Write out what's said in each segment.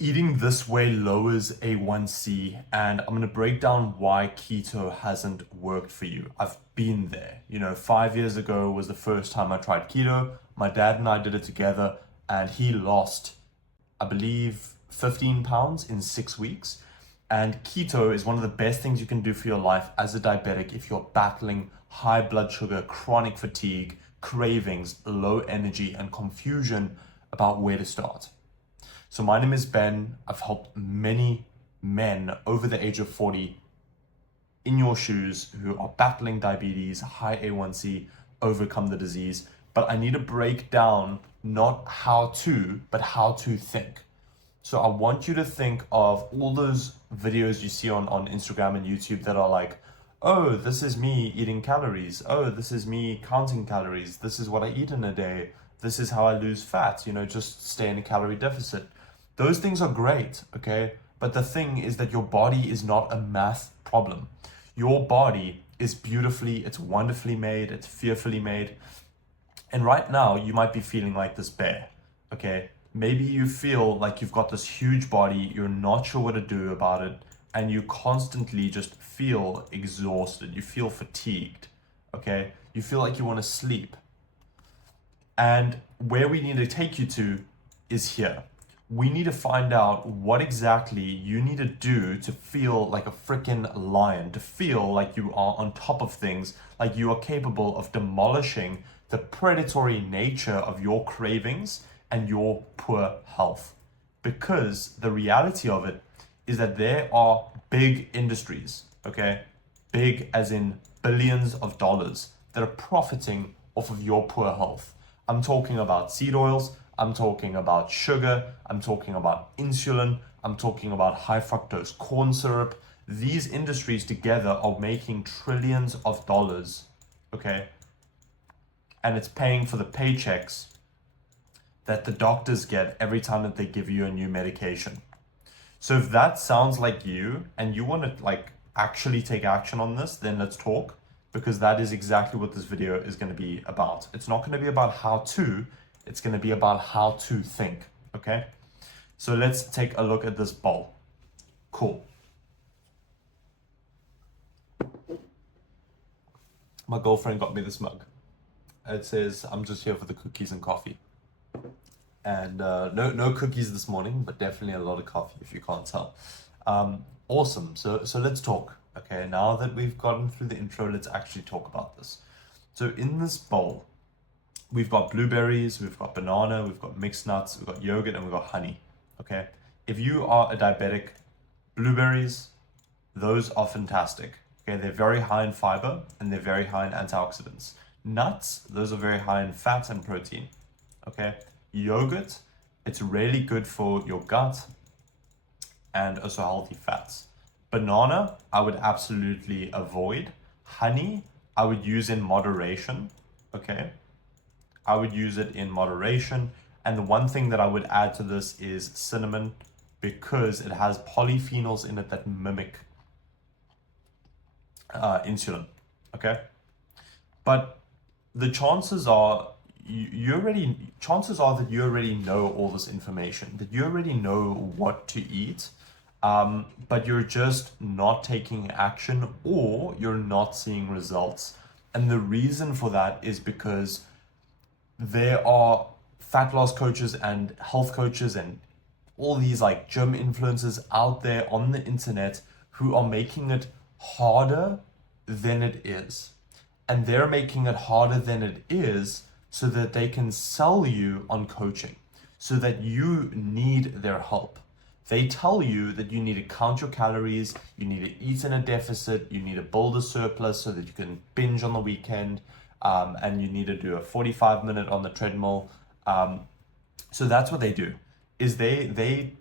Eating this way lowers A1C, and I'm going to break down why keto hasn't worked for you. I've been there. 5 years ago was the first time I tried keto. My dad and I did it together, and he lost, I believe, 15 pounds in 6 weeks. And keto is one of the best things you can do for your life as a diabetic if you're battling high blood sugar, chronic fatigue, cravings, low energy, and confusion about where to start. So my name is Ben. I've helped many men over the age of 40 in your shoes who are battling diabetes, high A1C, overcome the disease. But I need to break down not how to, but how to think. So I want you to think of all those videos you see on Instagram and YouTube that are like, oh, this is me eating calories. Oh, this is me counting calories. This is what I eat in a day. This is how I lose fat, just stay in a calorie deficit. Those things are great, okay? But the thing is that your body is not a math problem. Your body is beautifully, it's wonderfully made, it's fearfully made. And right now, you might be feeling like this bear, okay? Maybe you feel like you've got this huge body, you're not sure what to do about it, and you constantly just feel exhausted, you feel fatigued, okay? You feel like you want to sleep. And where we need to take you to is here. We need to find out what exactly you need to do to feel like a freaking lion, to feel like you are on top of things, like you are capable of demolishing the predatory nature of your cravings and your poor health. Because the reality of it is that there are big industries, okay? Big as in billions of dollars that are profiting off of your poor health. I'm talking about seed oils, I'm talking about sugar, I'm talking about insulin, I'm talking about high fructose corn syrup. These industries together are making trillions of dollars, okay? And it's paying for the paychecks that the doctors get every time that they give you a new medication. So if that sounds like you and you want to actually take action on this, then let's talk, because that is exactly what this video is going to be about. It's not going to be about how to, it's going to be about how to think, okay? So let's take a look at this bowl. Cool. My girlfriend got me this mug. It says, I'm just here for the cookies and coffee. And no cookies this morning, but definitely a lot of coffee if you can't tell. Awesome. So let's talk. Okay, now that we've gotten through the intro, let's actually talk about this. So in this bowl, we've got blueberries, we've got banana, we've got mixed nuts, we've got yogurt, and we've got honey. Okay, if you are a diabetic, blueberries, those are fantastic. Okay, they're very high in fiber and they're very high in antioxidants. Nuts, those are very high in fat and protein. Okay, yogurt, it's really good for your gut and also healthy fats. Banana, I would absolutely avoid. Honey, I would use in moderation. Okay, I would use it in moderation. And the one thing that I would add to this is cinnamon, because it has polyphenols in it that mimic insulin. Okay, but the chances are chances are that you already know all this information, that you already know what to eat, but you're just not taking action or you're not seeing results. And the reason for that is because there are fat loss coaches and health coaches and all these gym influencers out there on the internet who are making it harder than it is. And they're making it harder than it is so that they can sell you on coaching, so that you need their help. They tell you that you need to count your calories, you need to eat in a deficit, you need to build a surplus so that you can binge on the weekend, and you need to do a 45-minute on the treadmill. So that's what they do, is they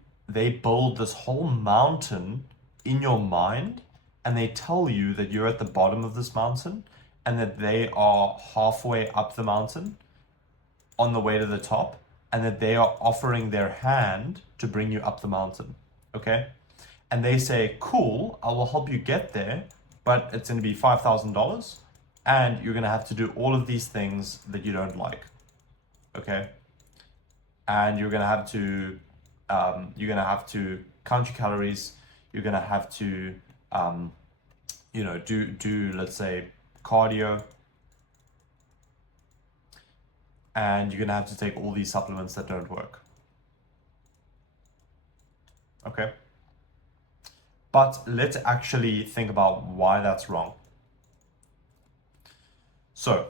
build this whole mountain in your mind, and they tell you that you're at the bottom of this mountain and that they are halfway up the mountain on the way to the top, and that they are offering their hand to bring you up the mountain, okay? And they say, cool, I will help you get there, but it's gonna be $5,000 and you're gonna have to do all of these things that you don't like, okay? And you're gonna have to You're gonna have to count your calories. You're gonna have to, do let's say cardio, and you're gonna have to take all these supplements that don't work. Okay. But let's actually think about why that's wrong. So,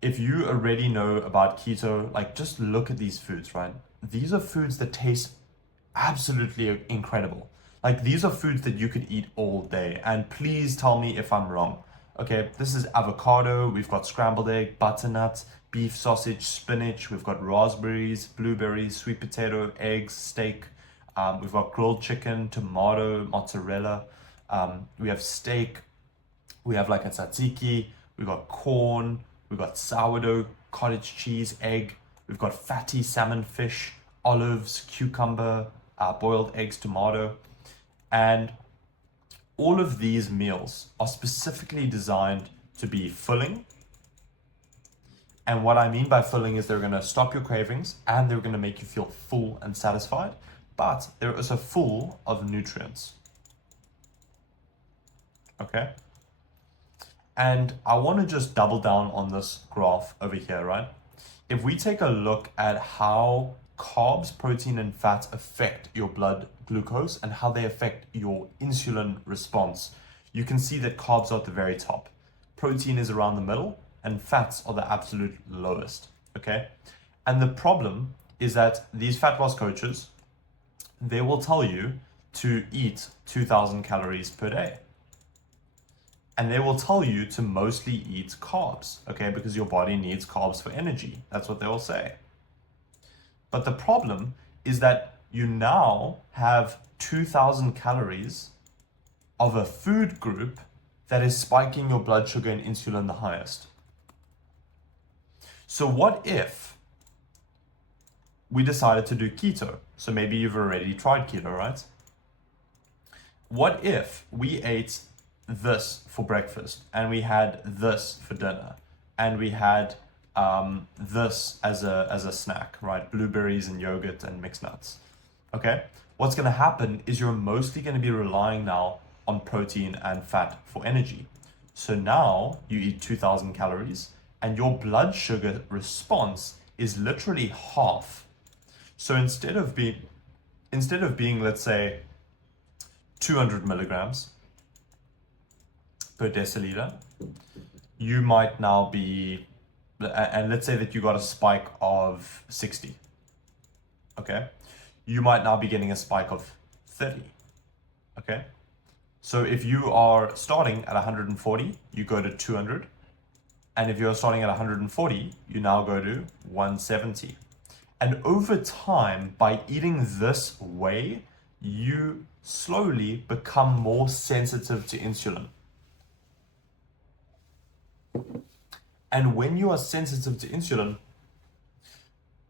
if you already know about keto, like just look at these foods, right? These are foods that taste absolutely incredible. Like these are foods that you could eat all day. And please tell me if I'm wrong. Okay, this is avocado, we've got scrambled egg, butternut, beef sausage, spinach, we've got raspberries, blueberries, sweet potato, eggs, steak. We've got grilled chicken, tomato, mozzarella. We have steak. We have like a tzatziki. We've got corn. We've got sourdough, cottage cheese, egg. We've got fatty salmon fish, olives, cucumber, boiled eggs, tomato. And all of these meals are specifically designed to be filling. And what I mean by filling is they're going to stop your cravings and they're going to make you feel full and satisfied, but they're also full of nutrients. Okay? And I want to just double down on this graph over here, right? If we take a look at how carbs, protein, and fat affect your blood glucose and how they affect your insulin response, you can see that carbs are at the very top. Protein is around the middle, and fats are the absolute lowest, okay? And the problem is that these fat loss coaches, they will tell you to eat 2,000 calories per day. And they will tell you to mostly eat carbs, okay? Because your body needs carbs for energy. That's what they will say. But the problem is that you now have 2,000 calories of a food group that is spiking your blood sugar and insulin the highest. So what if we decided to do keto? So maybe you've already tried keto, right? What if we ate this for breakfast and we had this for dinner and we had this as a snack, right? Blueberries and yogurt and mixed nuts. Okay, what's going to happen is you're mostly going to be relying now on protein and fat for energy. So now you eat 2,000 calories and your blood sugar response is literally half. So instead of being let's say 200 milligrams per deciliter, you might now be, and let's say that you got a spike of 60, okay? You might now be getting a spike of 30, okay? So if you are starting at 140, you go to 200. And if you're starting at 140, you now go to 170. And over time, by eating this way, you slowly become more sensitive to insulin. And when you are sensitive to insulin,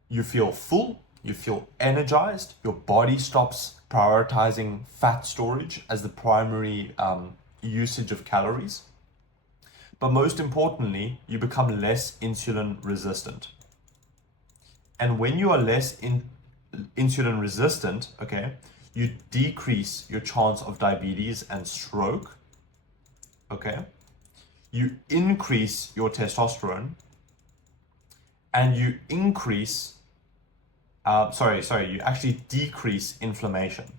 you feel full, you feel energized, your body stops prioritizing fat storage as the primary usage of calories. But most importantly, you become less insulin resistant. And when you are less insulin resistant, okay, you decrease your chance of diabetes and stroke, okay? You increase your testosterone, and you increase, you actually decrease inflammation.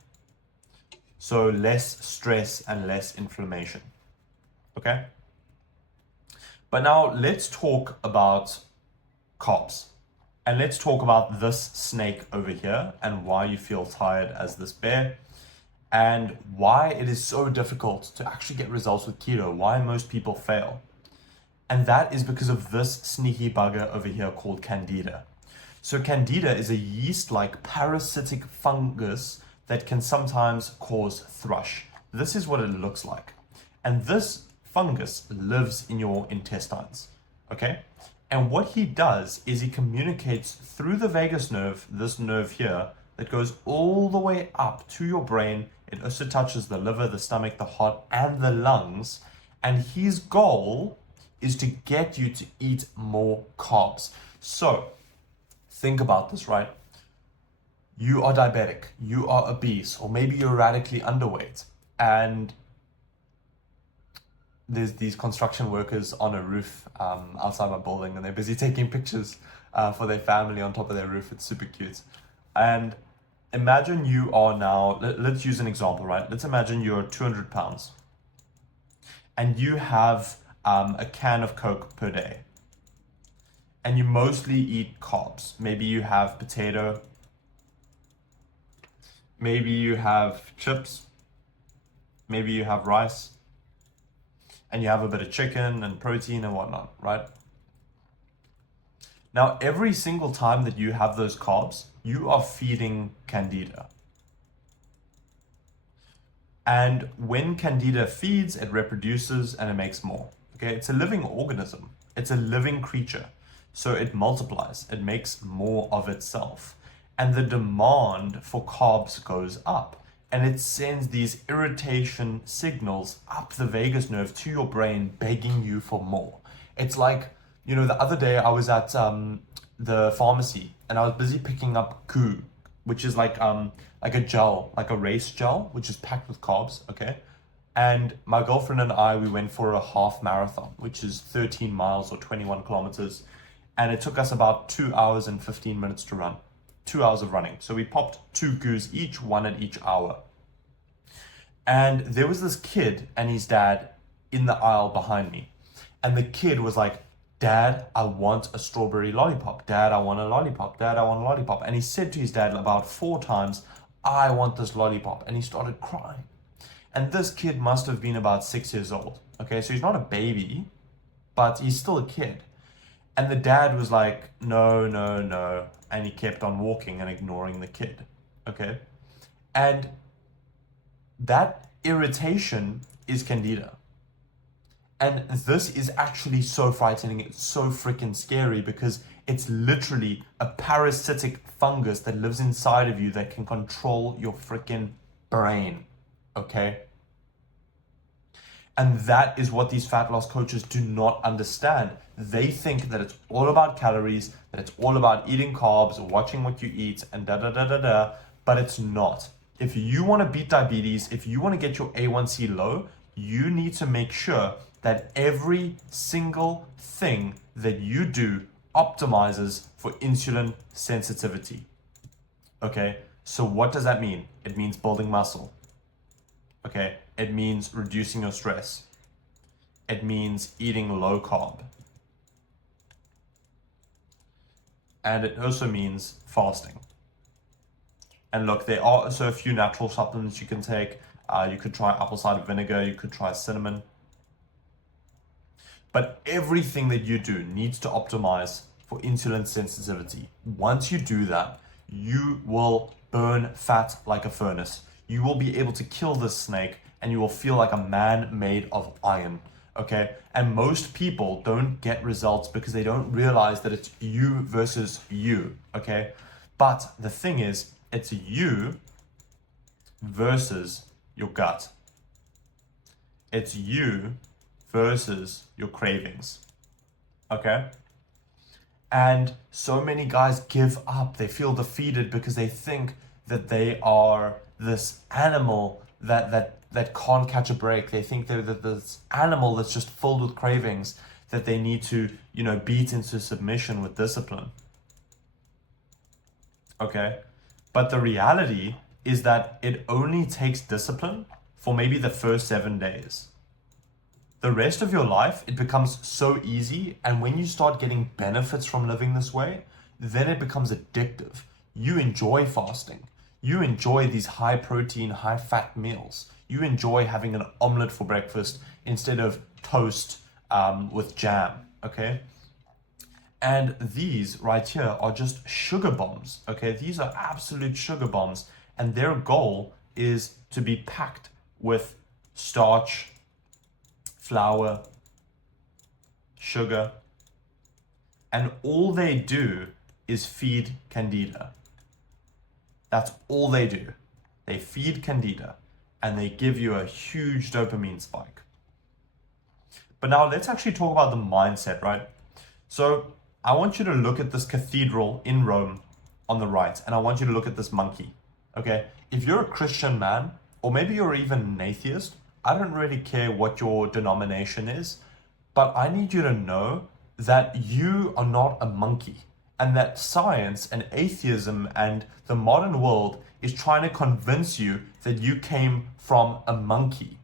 So less stress and less inflammation, okay? But now let's talk about carbs. And let's talk about this snake over here and why you feel tired as this bear and why it is so difficult to actually get results with keto, why most people fail. And that is because of this sneaky bugger over here called Candida. So Candida is a yeast-like parasitic fungus that can sometimes cause thrush. This is what it looks like. And this fungus lives in your intestines, okay? And what he does is he communicates through the vagus nerve, this nerve here, that goes all the way up to your brain. It also touches the liver, the stomach, the heart, and the lungs. And his goal is to get you to eat more carbs. So think about this, right? you are diabetic, you are obese, or maybe you're radically underweight, and there's these construction workers on a roof outside my building, and they're busy taking pictures for their family on top of their roof. It's super cute. And imagine you are now, let's use an example, right? Let's imagine you're 200 pounds and you have a can of Coke per day, and you mostly eat carbs. Maybe you have potato, maybe you have chips, maybe you have rice, and you have a bit of chicken and protein and whatnot, right? Now, every single time that you have those carbs, you are feeding Candida. And when Candida feeds, it reproduces and it makes more. Okay, it's a living organism. It's a living creature. So it multiplies, it makes more of itself. And the demand for carbs goes up. And it sends these irritation signals up the vagus nerve to your brain, begging you for more. It's like, the other day I was at the pharmacy and I was busy picking up goo, which is like a gel, like a race gel, which is packed with carbs, okay? And my girlfriend and I, we went for a half marathon, which is 13 miles or 21 kilometers. And it took us about 2 hours and 15 minutes to run. 2 hours of running. So we popped 2 goos each, one at each hour. And there was this kid and his dad in the aisle behind me. And the kid was like, "Dad, I want a strawberry lollipop. Dad, I want a lollipop. Dad, I want a lollipop." And he said to his dad about 4 times, "I want this lollipop." And he started crying. And this kid must have been about 6 years old. Okay, so he's not a baby, but he's still a kid. And the dad was like, "No, no, no." And he kept on walking and ignoring the kid. Okay. And that irritation is Candida. And this is actually so frightening. It's so freaking scary because it's literally a parasitic fungus that lives inside of you that can control your freaking brain. Okay? And that is what these fat loss coaches do not understand. They think that it's all about calories, that it's all about eating carbs, watching what you eat, and but it's not. If you want to beat diabetes, if you want to get your A1C low, you need to make sure that every single thing that you do optimizes for insulin sensitivity. Okay, so what does that mean? It means building muscle. Okay, it means reducing your stress. It means eating low carb. And it also means fasting. And look, there are also a few natural supplements you can take. You could try apple cider vinegar, you could try cinnamon. But everything that you do needs to optimize for insulin sensitivity. Once you do that, you will burn fat like a furnace. You will be able to kill this snake and you will feel like a man made of iron. Okay? And most people don't get results because they don't realize that it's you versus you. Okay? But the thing is, it's you versus your gut. It's you versus your cravings. Okay? And so many guys give up. They feel defeated because they think that they are this animal that can't catch a break. They think they're this animal that's just filled with cravings that they need to, beat into submission with discipline. Okay? But the reality is that it only takes discipline for maybe the first 7 days. The rest of your life, it becomes so easy. And when you start getting benefits from living this way, then it becomes addictive. You enjoy fasting. You enjoy these high protein, high fat meals. You enjoy having an omelet for breakfast instead of toast with jam, okay? And these right here are just sugar bombs, okay? These are absolute sugar bombs. And their goal is to be packed with starch, flour, sugar, and all they do is feed Candida. That's all they do. They feed Candida and they give you a huge dopamine spike. But now let's actually talk about the mindset, right? So I want you to look at this cathedral in Rome on the right, and I want you to look at this monkey. Okay, if you're a Christian man, or maybe you're even an atheist, I don't really care what your denomination is, but I need you to know that you are not a monkey, and that science and atheism and the modern world is trying to convince you that you came from a monkey.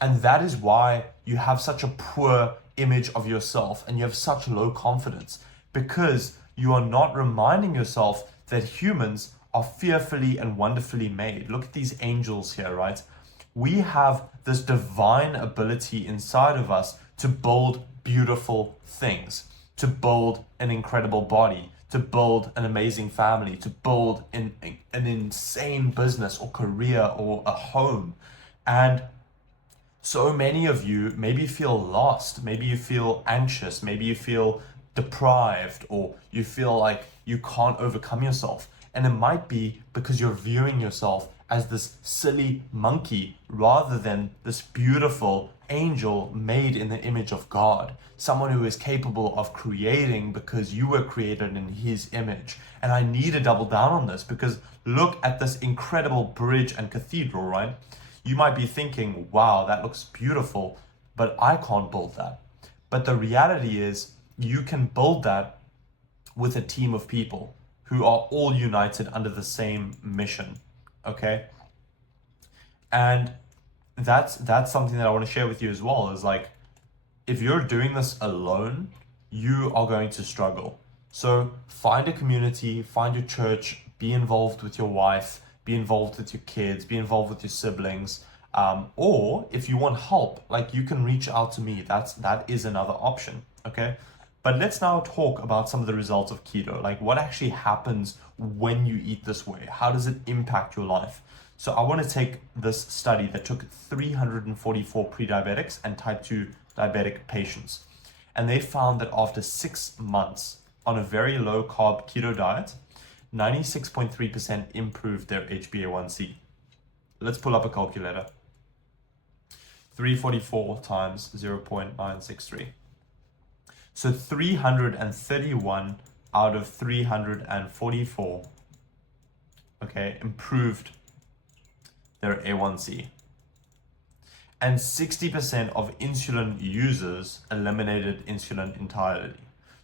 And that is why you have such a poor image of yourself and you have such low confidence, because you are not reminding yourself that humans are fearfully and wonderfully made. Look at these angels here, right? We have this divine ability inside of us to build beautiful things, to build an incredible body, to build an amazing family, to build an insane business or career or a home. And so many of you maybe feel lost, maybe you feel anxious, maybe you feel deprived, or you feel like you can't overcome yourself. And it might be because you're viewing yourself as this silly monkey rather than this beautiful angel made in the image of God, someone who is capable of creating because you were created in his image. And I need to double down on this, because look at this incredible bridge and cathedral, right? You might be thinking, wow, that looks beautiful, but I can't build that. But the reality is, you can build that with a team of people who are all united under the same mission, okay? And that's something that I want to share with you as well, is like, if you're doing this alone, you are going to struggle. So find a community, find your church, be involved with your wife, be involved with your kids, be involved with your siblings. Or if you want help, like, you can reach out to me. That is another option, okay? But let's now talk about some of the results of keto. Like, what actually happens when you eat this way? How does it impact your life? So I want to take this study that took 344 pre-diabetics and type 2 diabetic patients. And they found that after 6 months on a very low carb keto diet, 96.3% improved their HbA1c. Let's pull up a calculator. 344 times 0.963. So 331 out of 344, okay, improved their A1C. And 60% of insulin users eliminated insulin entirely.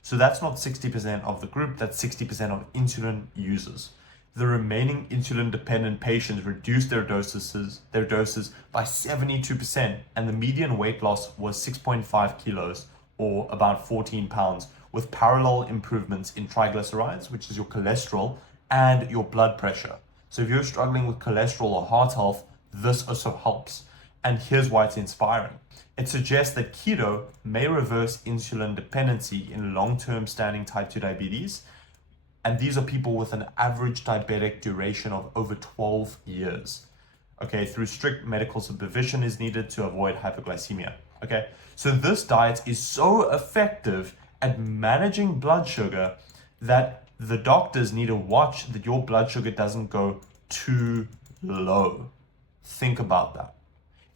So that's not 60% of the group, that's 60% of insulin users. The remaining insulin-dependent patients reduced their doses by 72%, and the median weight loss was 6.5 kilos, or about 14 pounds, with parallel improvements in triglycerides, which is your cholesterol, and your blood pressure. So if you're struggling with cholesterol or heart health, this also helps. And here's why it's inspiring. It suggests that keto may reverse insulin dependency in long-term standing type 2 diabetes. And these are people with an average diabetic duration of over 12 years. Okay, through strict medical supervision is needed to avoid hypoglycemia. Okay, so this diet is so effective at managing blood sugar that the doctors need to watch that your blood sugar doesn't go too low. Think about that.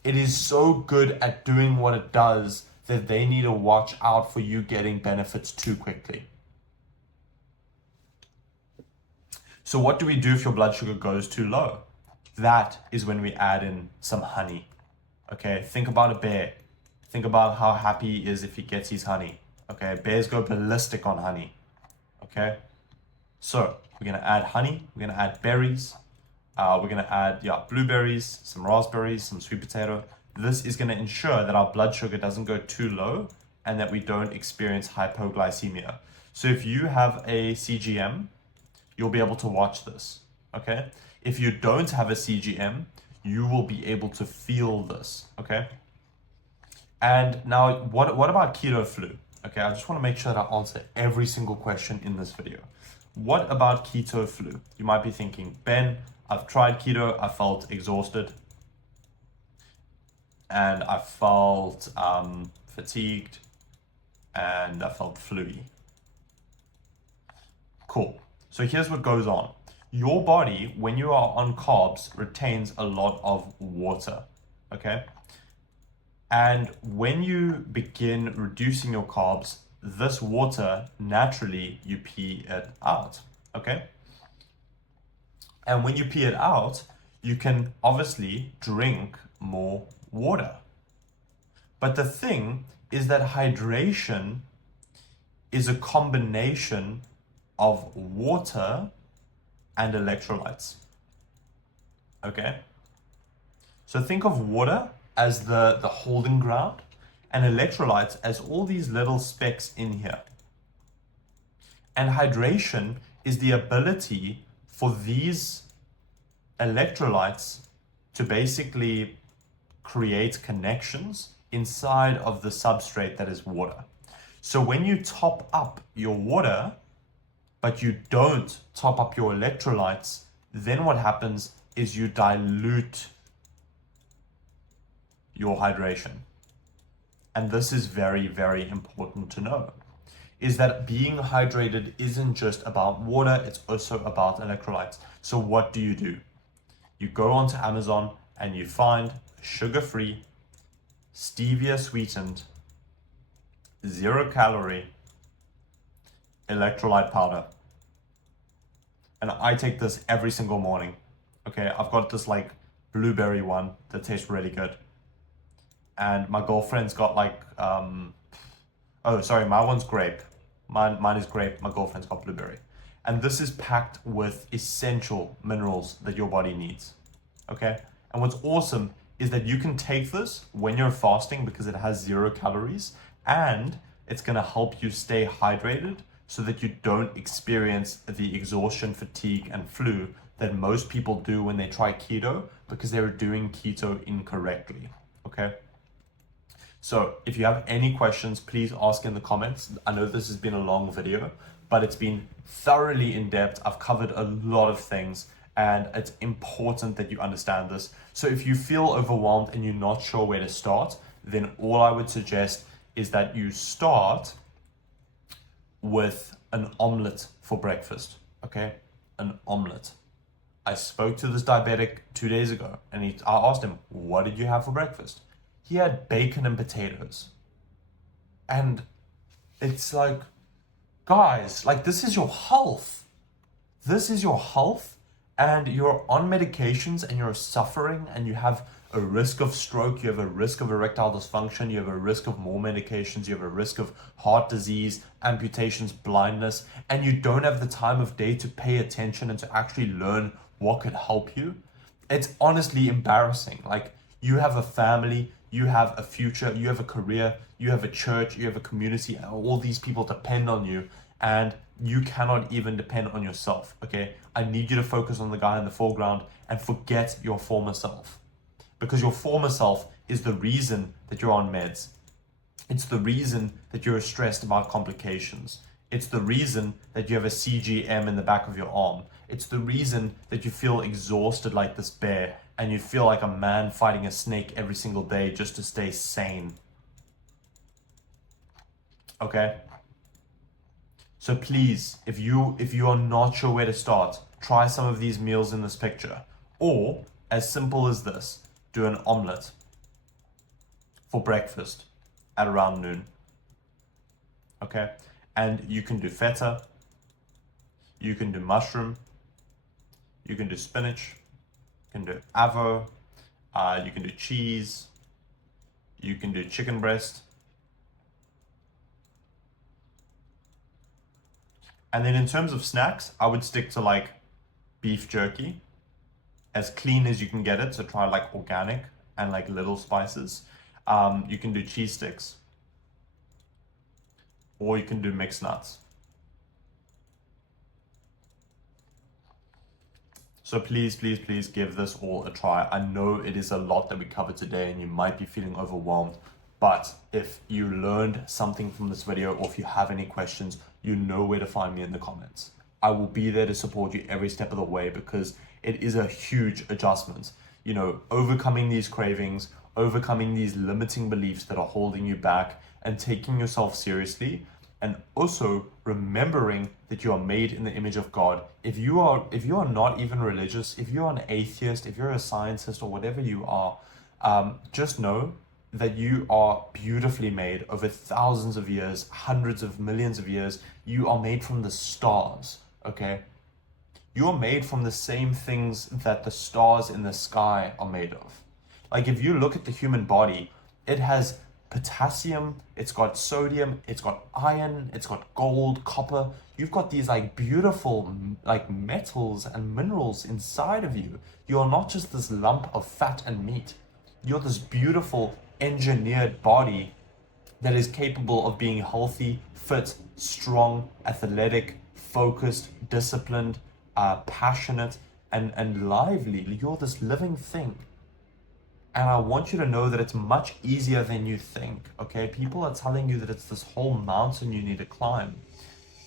It is so good at doing what it does that they need to watch out for you getting benefits too quickly. So what do we do if your blood sugar goes too low? That is when we add in some honey. Okay, think about a bear. Think about how happy he is if he gets his honey. Okay, bears go ballistic on honey. Okay, so we're gonna add honey, we're gonna add berries, we're gonna add blueberries, some raspberries, some sweet potato. This is gonna ensure that our blood sugar doesn't go too low and that we don't experience hypoglycemia. So if you have a CGM, you'll be able to watch this, okay? If you don't have a CGM, you will be able to feel this, okay? And now, what about keto flu? Okay, I just want to make sure that I answer every single question in this video. What about keto flu? You might be thinking, Ben, I've tried keto, I felt exhausted, and I felt fatigued, and I felt flu-y. Cool. So here's what goes on. Your body, when you are on carbs, retains a lot of water, okay? And when you begin reducing your carbs, this water, naturally, you pee it out, okay? And when you pee it out, you can obviously drink more water. But the thing is that hydration is a combination of water and electrolytes. Okay? So think of water as the holding ground and electrolytes as all these little specks in here. And hydration is the ability for these electrolytes to basically create connections inside of the substrate that is water. So when you top up your water, but you don't top up your electrolytes, then what happens is you dilute your hydration. And this is very, very important to know, is that being hydrated isn't just about water, it's also about electrolytes. So what do? You go onto Amazon and you find sugar-free, stevia sweetened, 0-calorie electrolyte powder. And I take this every single morning. Okay, I've got this like blueberry one that tastes really good. And my girlfriend's got like, oh, sorry, my one's grape. Mine is grape, my girlfriend's got blueberry. And this is packed with essential minerals that your body needs, okay? And what's awesome is that you can take this when you're fasting because it has 0 calories and it's gonna help you stay hydrated so that you don't experience the exhaustion, fatigue, and flu that most people do when they try keto because they're doing keto incorrectly, okay? So if you have any questions, please ask in the comments. I know this has been a long video, but it's been thoroughly in depth. I've covered a lot of things and it's important that you understand this. So if you feel overwhelmed and you're not sure where to start, then all I would suggest is that you start with an omelet for breakfast, okay? An omelet. I spoke to this diabetic 2 days ago and I asked him, what did you have for breakfast? He had bacon and potatoes. And it's like, guys, like this is your health. This is your health and you're on medications and you're suffering and you have a risk of stroke, you have a risk of erectile dysfunction, you have a risk of more medications, you have a risk of heart disease, amputations, blindness, and you don't have the time of day to pay attention and to actually learn what could help you. It's honestly embarrassing. Like you have a family, you have a future, you have a career, you have a church, you have a community, and all these people depend on you and you cannot even depend on yourself, okay? I need you to focus on the guy in the foreground and forget your former self. Because your former self is the reason that you're on meds. It's the reason that you're stressed about complications. It's the reason that you have a CGM in the back of your arm. It's the reason that you feel exhausted like this bear and you feel like a man fighting a snake every single day just to stay sane. Okay? So please, if you are not sure where to start, try some of these meals in this picture. Or, as simple as this, do an omelet for breakfast at around noon. Okay? And you can do feta, you can do mushroom, you can do spinach, you can do avo, you can do cheese, you can do chicken breast. And then in terms of snacks, I would stick to like beef jerky, as clean as you can get it. So try like organic and like little spices. You can do cheese sticks, or you can do mixed nuts. So please, please, please give this all a try. I know it is a lot that we covered today and you might be feeling overwhelmed, but if you learned something from this video or if you have any questions, you know where to find me in the comments. I will be there to support you every step of the way because it is a huge adjustment. You know, overcoming these cravings, overcoming these limiting beliefs that are holding you back and taking yourself seriously, and also remembering that you are made in the image of God. If you are not even religious, if you're an atheist, if you're a scientist or whatever you are, just know that you are beautifully made over thousands of years, hundreds of millions of years. You are made from the stars, okay? You're made from the same things that the stars in the sky are made of. Like if you look at the human body, it has potassium, it's got sodium, it's got iron, it's got gold, copper. You've got these like beautiful like metals and minerals inside of you. You're not just this lump of fat and meat. You're this beautiful engineered body that is capable of being healthy, fit, strong, athletic, focused, disciplined, passionate, and lively. You're this living thing. And I want you to know that it's much easier than you think, okay? People are telling you that it's this whole mountain you need to climb,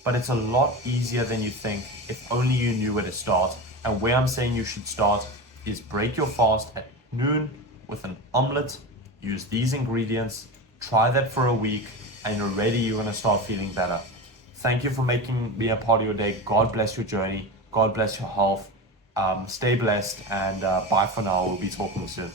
but it's a lot easier than you think if only you knew where to start. And where I'm saying you should start is break your fast at noon with an omelet, use these ingredients, try that for a week, and already you're gonna start feeling better. Thank you for making me a part of your day. God bless your journey. God bless your health. Stay blessed and bye for now. We'll be talking soon.